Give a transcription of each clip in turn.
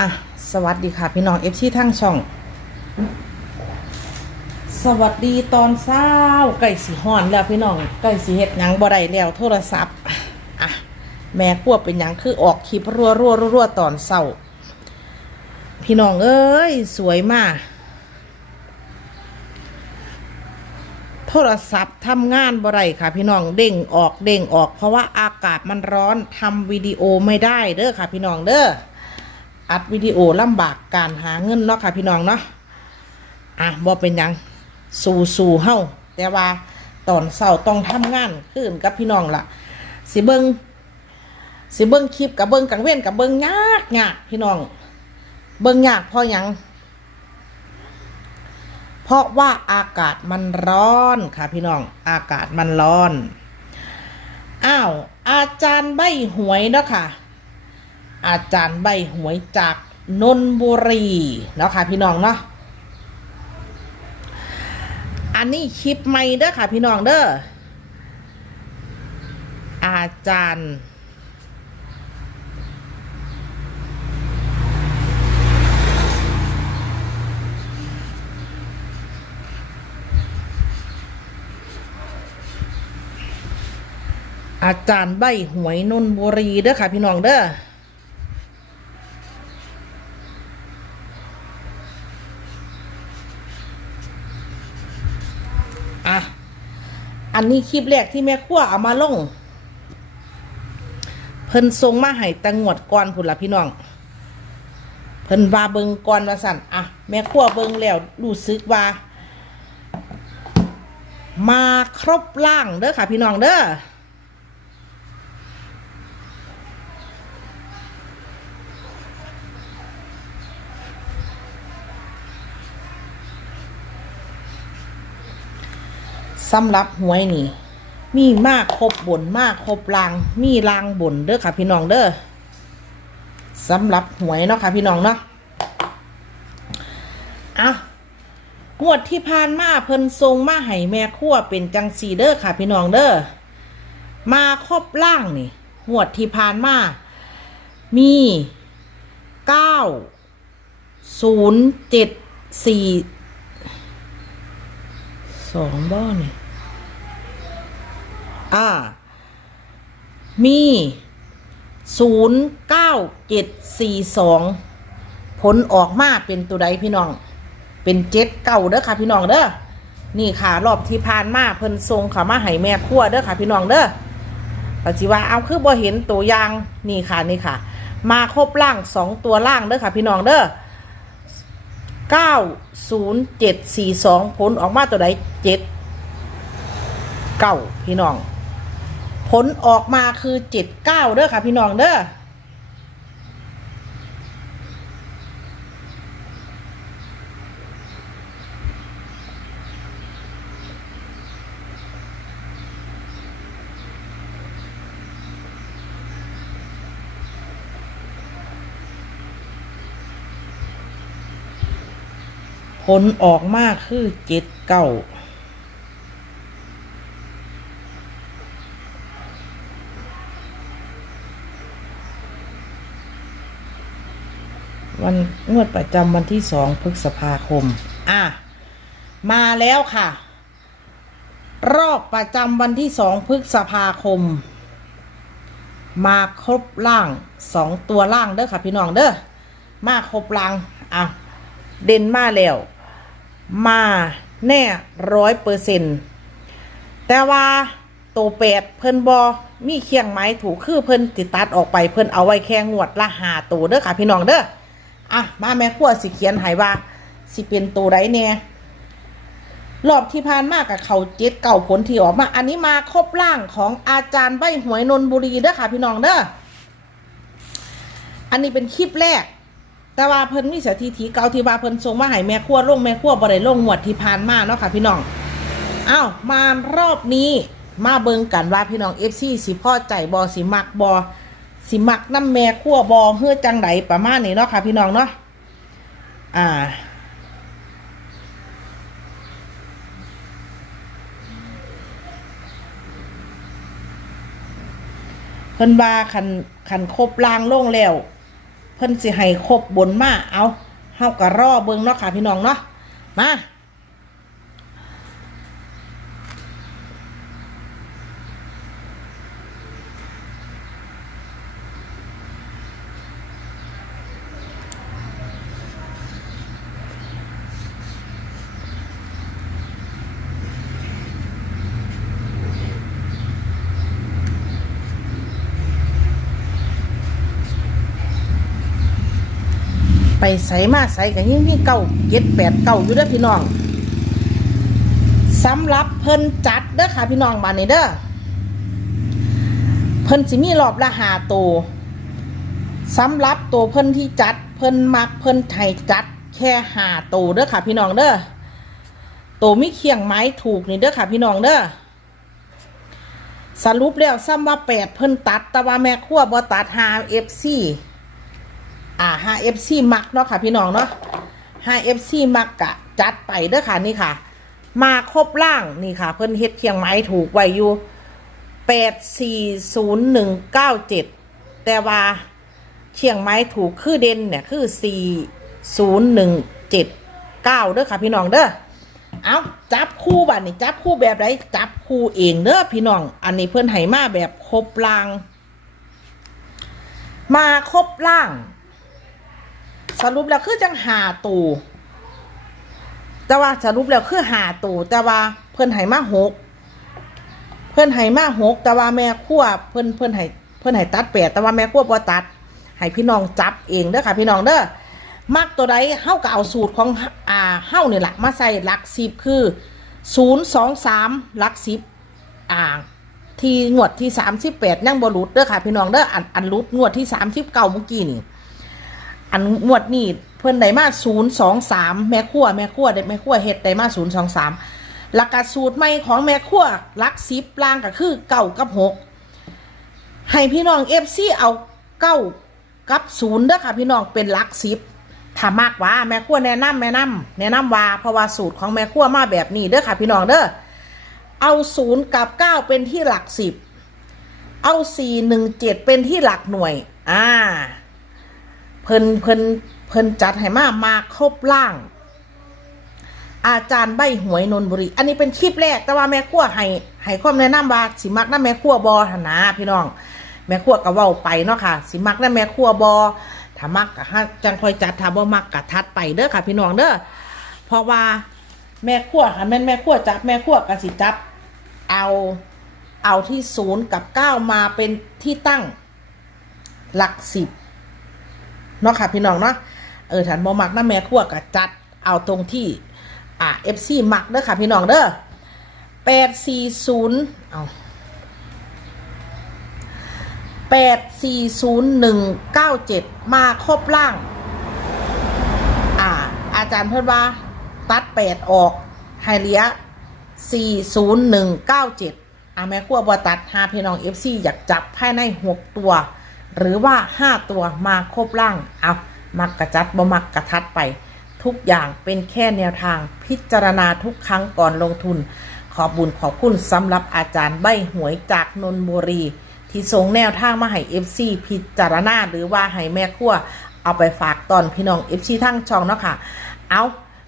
อะ สวัสดีค่ะ พี่น้องเอฟซีทั้งช่อง สวัสดีตอนเช้าไก่สีห้อนแล้วพี่น้องไก่สีเห็ดยังบ่ได้แล้วโทรศัพท์อะแม่กลัวเป็นยังคือออกคลิปรัวรัวรัวรัวตอนเช้า พี่น้องเอ้ย สวยมาก โทรศัพท์ทำงานบ่ได้ค่ะ พี่น้องเด้งออกเด้งออก เพราะว่าอากาศมันร้อนทำวิดีโอไม่ได้เด้อค่ะ พี่น้องเด้ออัดวิดีโอลำบากการหาเงินเนาะค่ะพี่น้องเนาะอะบ่เป็นยังสู่สู่เฮาแต่ว่าตอนเช้าต้องทำงานขึ้นกับพี่น้องละสิเบิงสิเบิงคลิปกับเบิงกังเว้นกับเบิงยากยากพี่น้อง เบิงยากพราะหยัง เพราะว่าอากาศมันร้อนค่ะพี่น้องอากาศมันร้อนอ้าวอาจารย์ใบหวยเนาะค่ะอาจารย์ใบหวยจากนนบุรีเนาะค่ะพี่น้องเนาะอันนี้คลิปใหม่เด้อค่ะพี่น้องเด้ออาจารย์ อาจารย์ใบหวยนนบุรีเด้อค่ะ พี่น้องเด้ออะอันนี้คลิปแรกที่แม่ขั้วเอามาลง เพิ่นทรงมาให้ตังวดก่อนพุ่นละพี่น้อง เพิ่นว่าเบิงก่อนว่าสั่นอะแม่ขั้วเบิงแล้วรู้สึกว่า มาครบล่างเด้อค่ะพี่น้องเด้อ สำหรับหวยนี่ มีมากครบบนมากครบลาง มีลางบนเด้อค่ะ พี่น้องเด้อสำหรับหวยเนาะค่ะ พี่น้องเนาะอะงวดที่ผ่านมาเพิ่นทรงมาให้แม่ครัวเป็นจังสีเด้อค่ะ พี่น้องเด้อมาครบล่างนี่งวดที่ผ่านมา มีเก้าศูนย์เจ็ดสี่สองบ้อนี่ อ่า มีศูนย์เก้าเจ็ดสี่สองผลออกมาเป็นตัวใดพี่น้อง เป็นเจ็ดเก้าเด้อค่ะพี่น้องเด้อนี่ค่ะ รอบที่ผ่านมาเพิ่นทรงขามาให้แม่ครัวเด้อค่ะพี่น้องเด้อปฏิว่าเอาคือบ่เห็นตัวอย่างนี่ค่ะนี่ค่ะ มาครบล่างสองตัวล่างเด้อค่ะพี่น้องเด้อเก้าศูนย์เจ็ดสี่สองผลออกมาตัวใดเจ็ดเก้าพี่น้อง ผลออกมาคือเจ็ดเก้าเด้อค่ะ พี่น้องเด้อผลออกมาคือเจ็ดเก้า วันงวดประจำวันที่สองพฤษภาคม อะ มาแล้วค่ะ รอบประจำวันที่สองพฤษภาคม มาครบล่างสองตัวล่างเด้อค่ะ พี่น้องเด้อมาครบล่างอะเด่นมาแล้ว มาแน่ร้อยเปอร์เซ็นต์แต่ว่าตัวแปดเพิ่นบอมีเคียงไม้ถูกคือเพิ่นติดตัดออกไปเพิ่นเอาไว้แค่งวดละหาตัวเด้อค่ะพี่น้องเด้อ อะมาแม่ขั้วสิเขียนให้ว่า สิเป็นตัวไรแน่รอบที่ผ่านมากับเขาเจ็ดเก่าผลที่ออกมา อันนี้มาครบล่างของอาจารย์ใบหวยนนบุรีเด้อค่ะ พี่น้องเด้อ อันนี้เป็นคลิปแรก แต่ว่าเพิ่นมีสถิติเก่าที่ว่าเพิ่นส่งมาให้แม่ครัวลงแม่ครัวบ่ได้ลงงวดที่ผ่านมาเนาะค่ะ พี่น้อง อ้าวมารอบนี้มาเบิงกันว่าพี่น้อง FC สิพ่อใจบ่สิมักบ่ สิมักน้ำแม่ครัวบ่เฮือจังไดประมาณนี้เนาะค่ะ พี่น้องเนาะอ่า เพิ่นว่าคันคันครบลางลงแล้ว เพิ่นสิให้ครบบนมาเอาเฮาก็รอเบิ่งเนาะค่ะ พี่น้องเนาะมา ไปใส่มาใส่กันยิ่งมีเก้าเจ็ดแปดเก้าอยู่เด้อพี่น้องสำหรับเพิ่นจัดเด้อค่ะพี่น้องบานนี้เด้อเพิ่นสิมีรอบละหาตัวสำหรับตัวเพิ่นที่จัด เพิ่นมักเพิ่นไทยจัด แค่หาตัวเด้อค่ะ พี่น้องเด้อตัวมีเคียงไม้ถูกนี่เด้อค่ะพี่น้องเด้อสรุปแล้วซ้ำว่าแปดเพิ่นตัด แต่ว่าแม่ครัวบ่ตัดหาเอฟซี อ่า 5FC มักเนาะค่ะ พี่น้องเนาะ 5FC มักกะจัดไปเด้อค่ะนี่ค่ะ มาครบล่างนี่ค่ะ เพิ่นเฮ็ดเคียงไม้ถูกไว้อยู่840197แต่ว่าเคียงไม้ถูกคือเด่นเนี่ยคือ40179เด้อค่ะพี่น้องเด้อเอาจับคู่บัดนี่จับคู่แบบไหนจับคู่เองเด้อพี่น้อง อันนี้เพิ่อนให้มาแบบครบล่าง มาครบล่าง สรุปแล้วคือจังหาตูแต่ว่าสรุปแล้วคือหาตูแต่ว่าเพิ่นให้มาหกเพิ่นให้มาหกแต่ว่าแม่ขั้วเพิ่นเพิ่นให้เพิ่นให้ตัดแปดแต่ว่าแม่ขั้วบ่ตัดให้พี่น้องจับเองเด้อค่ะพี่น้องเด้อมักตัวใดเฮาก็เอาสูตรของอ่าเฮานี่แหละมาใส่หลักสิบคือศูนย์สองสามหลักสิบอ่าที่งวดที่สามสิบแปดยังบ่หลุดเด้อค่ะพี่น้องเด้ออันอันหลุดงวดที่สามสิบเก้าเมื่อกี้นี่ อันงวดนี้เพิ่นได้มาศูนย์สองสามแม่ขั้วแม่ขั้วได้แม่ขั้วเฮ็ดได้มาศูนย์สองสามหลักกสูตรใหม่ของแม่ขั้วลักสิบล่างก็คือเก้ากับหกให้พี่น้องเอฟซีเอาเก้ากับศูนย์เด้อค่ะพี่น้องเป็นลักสิบถ้ามากว่าแม่ขั้วแนะนำแนะนำแนะนำว่าเพราะว่าสูตรของแม่ขั้วมาแบบนี้เด้อค่ะพี่น้องเด้อเอาศูนย์กับเก้าเป็นที่หลักสิบเอาสี่หนึ่งเจ็ดเป็นที่หลักหน่วย อ่า เพิ่นเพิ่นเพิ่นจัดให้มามาครบล่าง อาจารย์ใบหวยนนบุรี อันนี้เป็นคลิปแรกแต่ว่าแม่ขั้วให้ให้ความแนะนำว่าสิมักนะแม่ขั้วบอหนนะพี่น้อง แม่ขั้วก็เว้าไปเนาะค่ะ สิมักนะแม่ขั้วบอถ้ามักก็ฮะจังคอยจัดถ้าบ่มักก็ทัดไปเด้อค่ะ พี่น้องเด้อเพราะว่าแม่ขั้วหันแม่แม่ขั้วจับแม่ขั้วก็สิจับเอาเอาที่ศูนย์กับเก้ามาเป็นที่ตั้งหลักสิบ เนาะค่ะพี่น้องเนาะเออถันบ่มักน้าแม่ขั้วก็จัดเอาตรงที่อ่า FC มักเด้อค่ะพี่น้องเด้อแปดสี่ศูนย์เอาแปดสี่ศูนย์หนึ่งเก้าเจ็ดมาครบล่าง อ่า อาจารย์เพิ่นว่า ตัดแปดออกไฮเลียสี่ศูนย์หนึ่งเก้าเจ็ดอ่าแม่ขั้วบ่ตัดหาพี่น้อง FC อยากจับภายในหกตัว หรือว่าห้าตัวมาครบล่าง เอามักกระจัดบ่มักกระทัดไป ทุกอย่างเป็นแค่แนวทางพิจารณาทุกครั้งก่อนลงทุน ขอบบุญขอบคุณสำหรับอาจารย์ใบหวยจากนนบุรี ที่ส่งแนวทางมาให้ FC พิจารณาหรือว่าให้แม่ครัวเอาไปฝากตอนพี่น้อง FC ทั้งช่องเนาะค่ะ เอา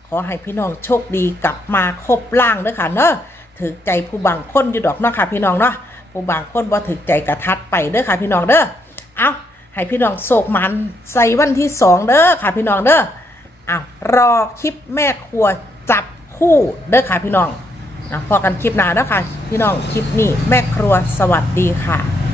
ขอให้พี่น้องโชคดีกลับมาครบล่างเด้อค่ะเนอะถึกใจผู้บางคนอยู่ดอกเนาะค่ะพี่น้องเนาะผู้บางคนบ่ถึกใจกระทัดไปเด้อค่ะพี่น้องเด้อ เอาให้พี่น้องโศกมันใส่วันที่สองเด้อค่ะพี่น้องเด้อเอารอคลิปแม่ครัวจับคู่เด้อค่ะพี่น้องนะพอกันคลิปหน้าเด้อค่ะพี่น้องคลิปนี้แม่ครัวสวัสดีค่ะ